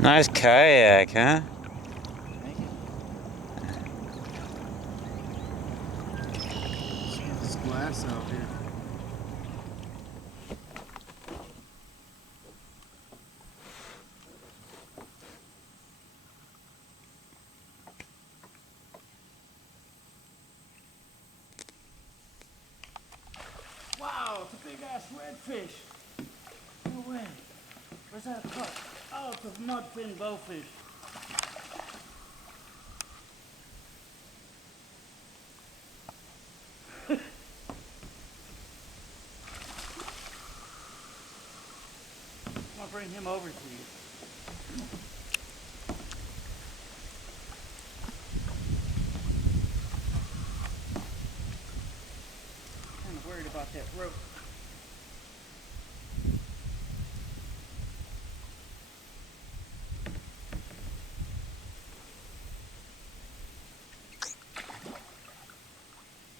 Nice kayak, huh? Thank you. Let's get this glass out here. Wow, it's a big ass redfish. No way. Where's that hook? Oh, it's a mudfin bowfish. I'm gonna bring him over to you. I'm kind of worried about that rope.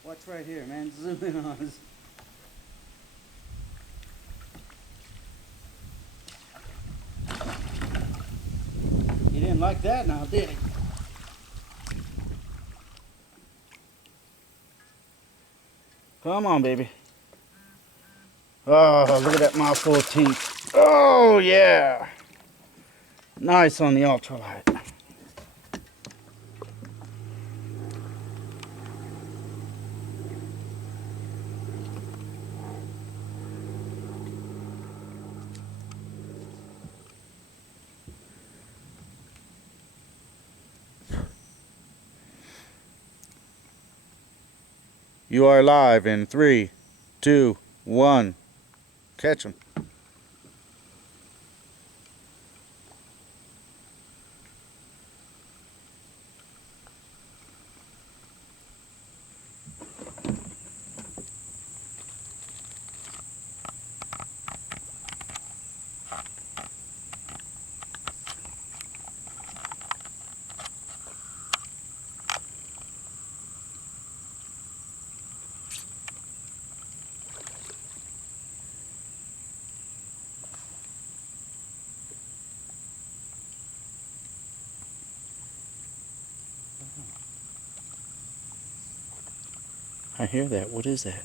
Watch right here, man. Zoom in on us. He didn't like that now, did he? Come on, baby. Oh, look at that mouthful of teeth. Oh, yeah. Nice on the ultralight. You are live in 3, 2, 1. Catch him. I hear that. What is that?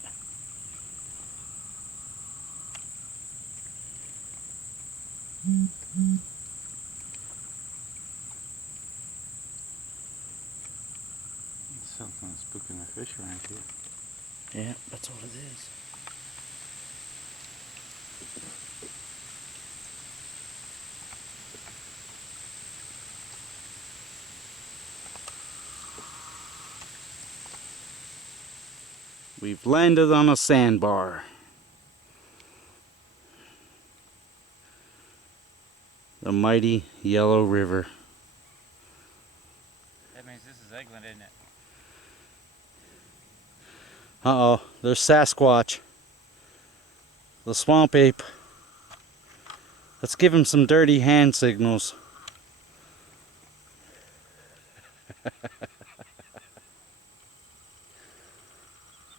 Something spooking the fish around here. Yeah, that's what it is. We've landed on a sandbar. The mighty Yellow River. That means this is Eggland, isn't it? Uh-oh, there's Sasquatch. The swamp ape. Let's give him some dirty hand signals.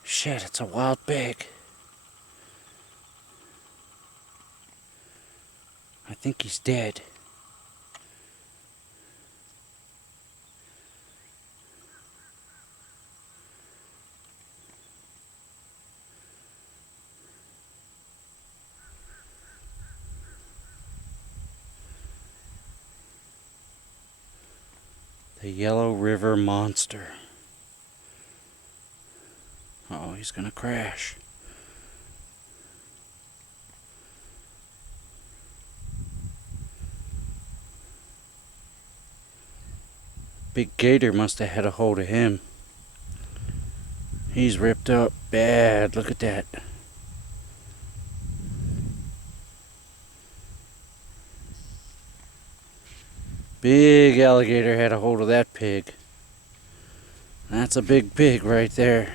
Shit, it's a wild pig. I think he's dead. The Yellow River Monster. Oh, he's gonna crash. Big gator must have had a hold of him. He's ripped up bad. Look at that. Big alligator had a hold of that pig. That's a big pig right there.